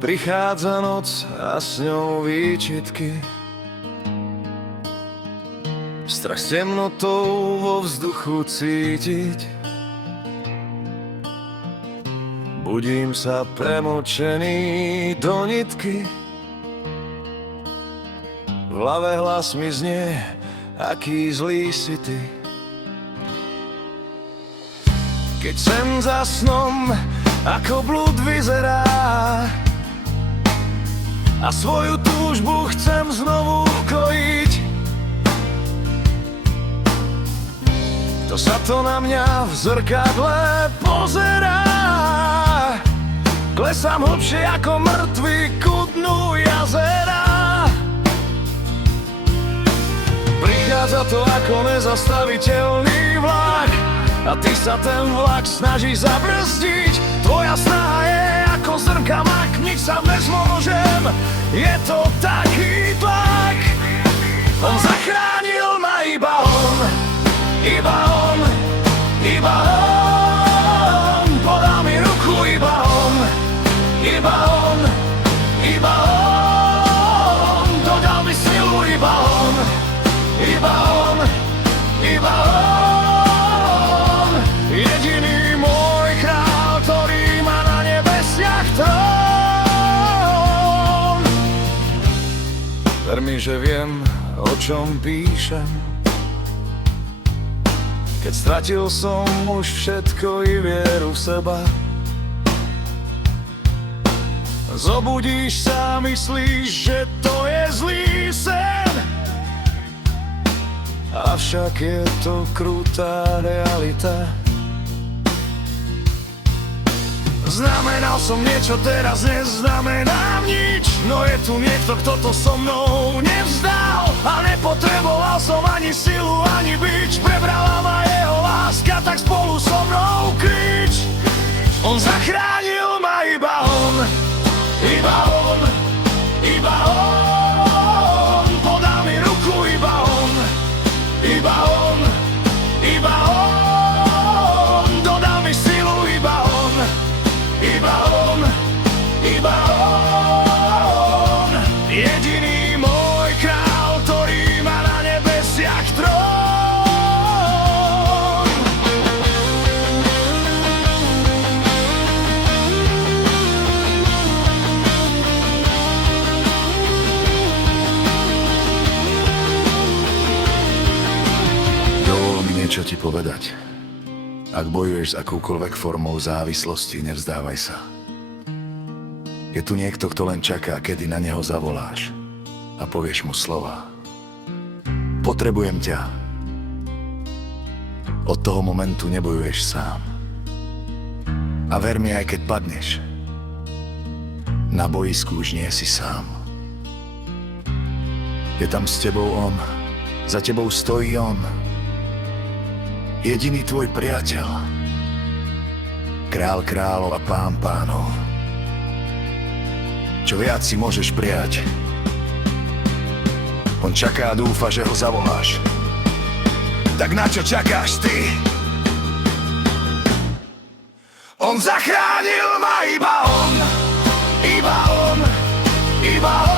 prichádza noc a s ňou výčitky. Strach s temnotou vo vzduchu cítiť. Budím sa premočený do nitky. V hlave hlas mi znie, aký zlý si ty. Keď sem za snom, ako blúd vyzerá, a svoju túžbu chcem znovu ukojiť. Kto sa to na mňa v zrkadle pozerá? Klesám hlbšie ako mŕtvy ku dnu jazera. Prichádza to ako nezastaviteľný vlak, a ty sa ten vlak snažíš zabrzdiť. Tvoja snaha je ako zrnka mak, nič sa nezmôžem, je to taký tlak. On zachránil ma, iba on, iba on, iba on. Podal mi ruku, iba on, iba on, iba on. Dodal mi silu, iba on, iba on, iba on. Jediný môj král, ktorý má na nebesiach trón. Ver mi, že viem, o čom píšem. Keď stratil som už všetko i vieru v seba. Zobudíš sa, myslíš, že to je zlý sen. Avšak je to krutá realita. Znamenal som niečo, teraz neznamenám nič. No je tu niekto, kto to so mnou nevzdal. A nepotreboval som ani silu, ani bič. Prebrala ma jeho láska, tak spolu so mnou krič. On zachránil ma, iba on, iba on, iba on. Podal mi ruku, iba on, iba on, iba on. Dodal mi silu, iba on, iba on, iba on. Jediný môj král, ktorý má na nebesiach trón. Dovol mi niečo ti povedať. Ak bojuješ s akúkoľvek formou závislosti, nevzdávaj sa. Je tu niekto, kto len čaká, kedy na neho zavoláš a povieš mu slova. Potrebujem ťa. Od toho momentu nebojuješ sám. A ver mi, aj keď padneš, na bojisku už nie si sám. Je tam s tebou on, za tebou stojí on. Jediný tvoj priateľ, král kráľov a pán pánov. Čo viac si môžeš prijať? On čaká a dúfa, že ho zavoláš. Tak na čo čakáš ty? On zachránil ma, iba on, iba on, iba on.